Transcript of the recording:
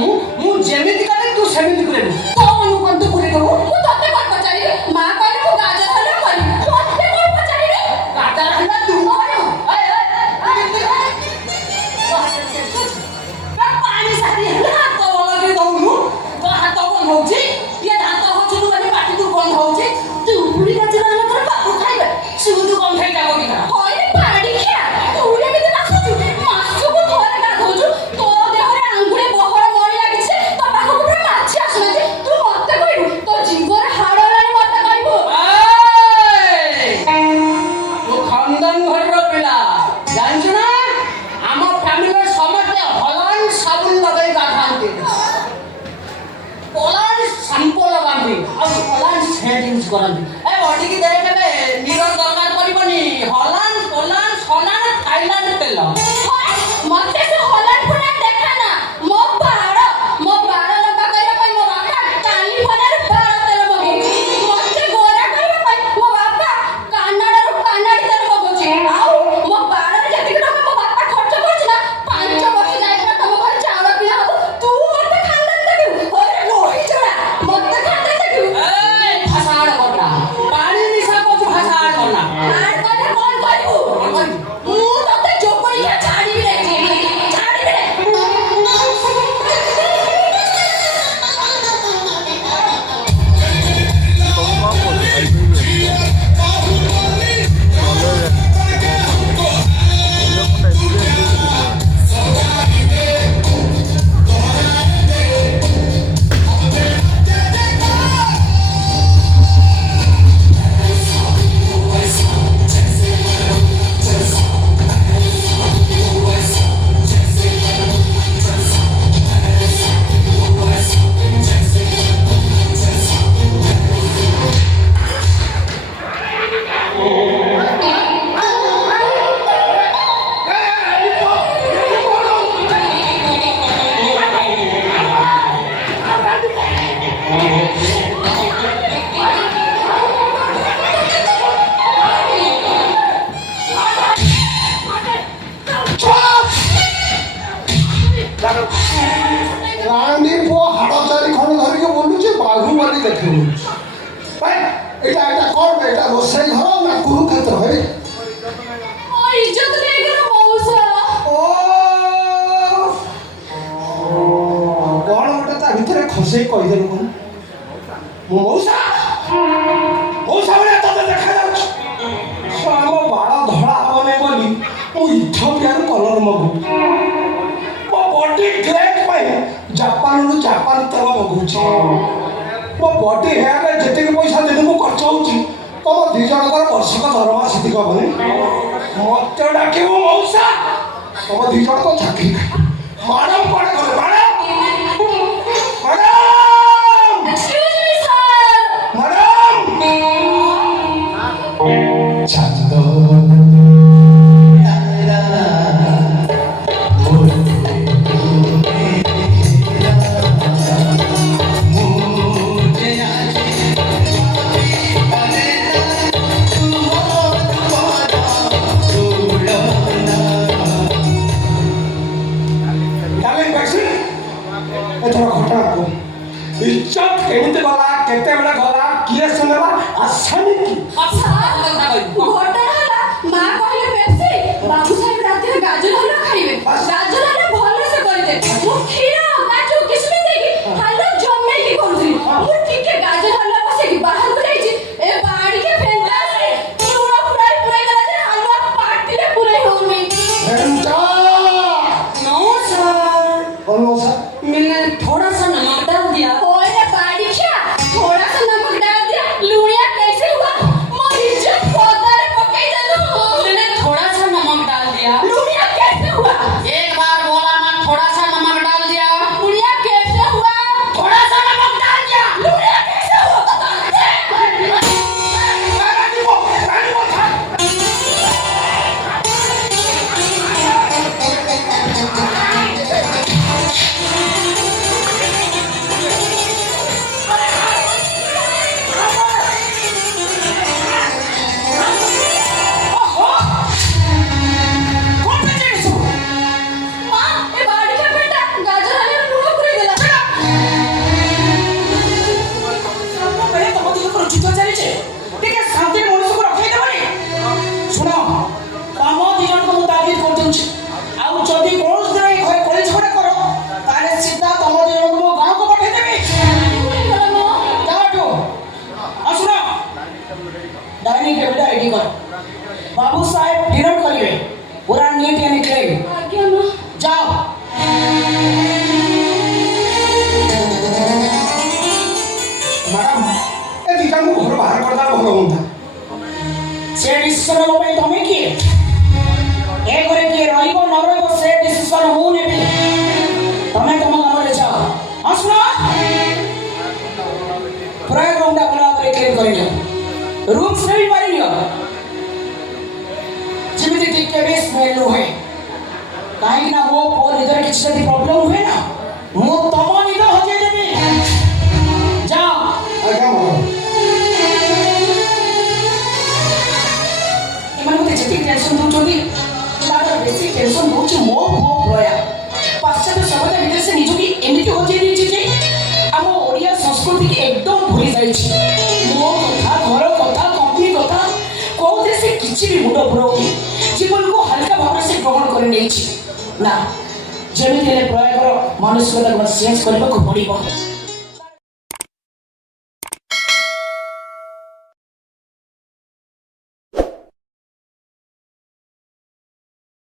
ମୁଁ ଯେମିତି କରେ ତୁ ସେମିତି କରିବୁ। କଣ ବନ୍ଦ କରିଦେବୁ? ମୁଁ ତତେ କଣ ପଚାରିବି? ମା କହିଲେ ମୁଁ ଗାଜର ହଲୁଆ କରିବି, ତତେ କଣ ପଚାରିବି? ଗାଜର ହଲୁଆ ତୁ କଣ? ପାଣି ସାରି ହାତ ଭଲକି ଦଉନୁ। ତୋ ହାତ ବନ୍ଦ ହଉଛି। ଇଏ ଦାନ୍ତ ହଉଛୁ ବୋଲି ପାଟି ତୁ ବନ୍ଦ ହଉଛି। ତୁ ଉପୁଡ଼ି ଗାଜର ହେଲେ ତୋର ବାବୁ ଖାଇବେ। ସୁଦୁ କଣ୍ଠେଇ ଯାବ କି ନା? ହଇରେ ପାଣି ଖିଆ, ତୁ ଏମିତି ନାଚୁଛୁ। ମାସକୁ ଥରେ ଗାଧଉଛୁ, ତୋ ଦେହରେ ଆଙ୍ଗୁଳି ବହଳ ମଳି ଲାଗିଛି, ତୋ ପାଖକୁ ପୁରା ମାଛି ଆସୁନାହାନ୍ତି। ତୁ ମତେ କହିବୁ ତୋ ଜୀବନ ହାଡ଼ ହେଲାଣି, ମତେ କହିବୁ। ତୁ ଖାନଦାନ ଘରର ପିଲା ଜାଣିଛୁ ନା? ଆମ ଫ୍ୟାମିଲିର ସମସ୍ତେ ହଲାଣ୍ଡ ସାବୁନ ଲଗାଇ ଗାଧାନ୍ତି, ହଲାଣ୍ଡ ସାମ୍ପୁ ଲଗାନ୍ତି, ଆଉ ହଲାଣ୍ଡ ସେଣ୍ଟ ୟୁଜ୍ କରନ୍ତି। ଏ ବଡ଼ିକି ଦେଖେ ନିର ଦରକାର କରିବନି। ହଲାଣ୍ଡ ପୋଲାଣ୍ଡ ସଲାଣ୍ଡ ଥାଇଲାଣ୍ଡ ତେଲ। ମତେ ସେ ହଲାଣ୍ଡ ଫଲାଣ୍ଡ ଦେଖା ନା। ମୋ ବାଳ ଲମ୍ବା କରିବା ପାଇଁ ମୋ ବାପା କାଲିଫର୍ଣ୍ଣିଆରୁ ବାଳ ତେଲ ମଗଉଛି। ମତେ ଗୋରା କରିବା ପାଇଁ ମୋ ବାପା କାନାଡାରୁ କାନାଡି ତେଲ ମଗଉଛି। ଆଉ ମୋ ବାଳରେ ଯେତିକି ଟଙ୍କା ମୋ ବାପା ଖର୍ଚ୍ଚ କରୁଛି ନା, 5 ବର୍ଷ ଯାଇକିନା ତମ ଘରେ ଚାଉଳ କିଣା ହବ। ତୁ ମତେ ଖାନଦାନ ଦେଖିବୁ? ହଇରେ ରୋହି ଚୋଡ଼ା, ମତେ ଖାନଦାନ ଦେଖିବୁ? ଭାଷା ଆଡ଼ କରନା। ପାଣି ମିଶା କହୁଛୁ ଭାଷା ଆଡ଼ କରନା। ଆଡ କଲେ କଣ କରିବୁ? ମୁଁ ତତେ ଚୋପଡ଼ିଆ ଛାଡ଼ିବି ରେ, ଛାଡ଼ିବି ରେ। ରାଣୀ ପୁଅ ହାଡ଼ ଚାରି ଖଣ୍ଡ ଧରିକି ବୁଲୁଛି, ବାଘୁବଲି ଦେଖିବୁ। ଏଇଟା କଣ? ଏଇଟା ରୋଷେଇ ଘର ନା କୁରୁକ୍ଷେତ୍ର? ମୋ ଇଜ୍ଜତ ନେଇଗଲ ମଉସା। କଣ ଗୋଟେ ତା ଭିତରେ ଖସେଇ କହିଦେଲୁ କଣ? ମୁଁ ମଉସା ଭଳିଆ ତତେ ଦେଖାଯାଉଛି। ଆମ ବାଳ ଧଳା ହବନି ବୋଲି ମୁଁ ଇଥିଓପିଆରୁ କଲର ମଗଉଛି। ମୋ ବଡି ଗ୍ଲେଜ୍ ପାଇଁ ଜାପାନ ତେଲ ମଗଉଛି। ମୋ ବଡି ହେୟାରରେ ଯେତିକି ପଇସା ଦିନକୁ ଖର୍ଚ୍ଚ ହଉଛି, ତମ 2 ଜଣଙ୍କର ବର୍ଷକ ଦରମା ସେତିକି ହବନି। ମତେ ଡାକିବୁ ମଉସା, ତମ 2 ଜଣଙ୍କ ଚାକିରି ମ୍ୟାଡ଼ାମ କୁଆଡ଼େ ଗଲେ? ମ୍ୟାଡ଼ାମ ଚାନ୍ଦ ଏଥର ଘଟଣାକୁ ଇଜ୍ଜତ କେମିତି ଗଲା, କେତେବେଳେ ଗଲା, କିଏ ଶୁଣିଲା, ଆସାମୀ କି? ଘଟଣା ହେଲା, ମା କହିଲେ ବେଶୀ ବାବୁ ସାହେବ ରାତିରେ ଗାଜର ହଲୁଆ ଖାଇବେ। ଗାଜର ହଲୁଆ ଭଲସେ କରିଦେ। ମୁଁ କ୍ଷୀର କାଜୁ କିସମିସ ଦେଇକି ହାଲୁଆ ଜମେଇକି କରୁଥିଲି। ମୁଁ ଟିକେ ଗାଜର ହଲୁଆ ବସେଇକି ବାହାରକୁ ଯାଇଛି, ଏ ବାଡ଼ିକେ ଫେଣ୍ଟା ଆସିଲେ ଲୁଣ ପୁରାଇ ଦେଲା ଯେ ହାଲୁଆ ପାଟିରେ ପୁରାଇ ହଉନି। मैंने थोड़ा सा नमक डाल दिया। ओए बाड़ी क्या, थोड़ा सा नमक डाल दिया, लूणिया कैसे हुआ? मोर इज्जत पोदर पकई देलू। मैंने थोड़ा सा नमक डाल दिया। लूणिया कैसे हुआ? एक बार बोला ना, थोड़ा सा नमक डाल दिया। लूणिया कैसे हुआ? थोड़ा सा नमक डाल दिया। लूणिया कैसे हुआ? ଦାୟିତ୍ୱ ମୁଁ ନେବି ତମେ ତମ କାମରେ ଯାଅ ହଁ ଶୁଣ ପ୍ରୟୋଗ ରୁମ୍ଟା ଭଲ ଭାବରେ କ୍ଲିନ୍ କରିନିଅ ରୁମ୍ ସ୍ମେଲ୍ ମାରିନିଅ ଯେମିତି ଟିକେ ବି ସ୍ମେଲ୍ ହୁଏ କାହିଁକି ନା ମୋ ପୁଅ ନିଦରେ କିଛି ଯଦି ପ୍ରୋବ୍ଲେମ୍ ହୁଏ ନା ମୁଁ ତମ ନିଦ ହଜେଇ ଦେବି ଯାଅ ଆଜ୍ଞା ଏମାନେ ମୋତେ ଯେତିକି ଟେନସନ୍ ଦେଉଛନ୍ତି ତାର ବେଶୀ ଟେନସନ୍ ଦେଉଛି ମୋ ପୁଅ ପ୍ରୟା ପାଶ୍ଚାତ୍ୟ ସଭ୍ୟତା ଭିତରେ ସେ ନିଜକୁ ଏମିତି ହଜେଇ ଦେଇଛି ଯେ ଆମ ଓଡ଼ିଆ ସଂସ୍କୃତିକି ଏକଦମ ଭୁଲି ଯାଇଛି ମୋ କଥା ଘର କଥା କମ୍ପାନୀ କଥା କେଉଁଥିରେ ସେ କିଛି ବି ମୁଣ୍ଡ ପୁରଉନି ଜୀବନକୁ ହାଲକା ଭାବରେ ସେ ଗ୍ରହଣ କରି ନେଇଛି ନା ଯେମିତି ହେଲେ ପ୍ରୟାଗର ମାନସିକତାକୁ ଚେଞ୍ଜ କରିବାକୁ ପଡ଼ିବ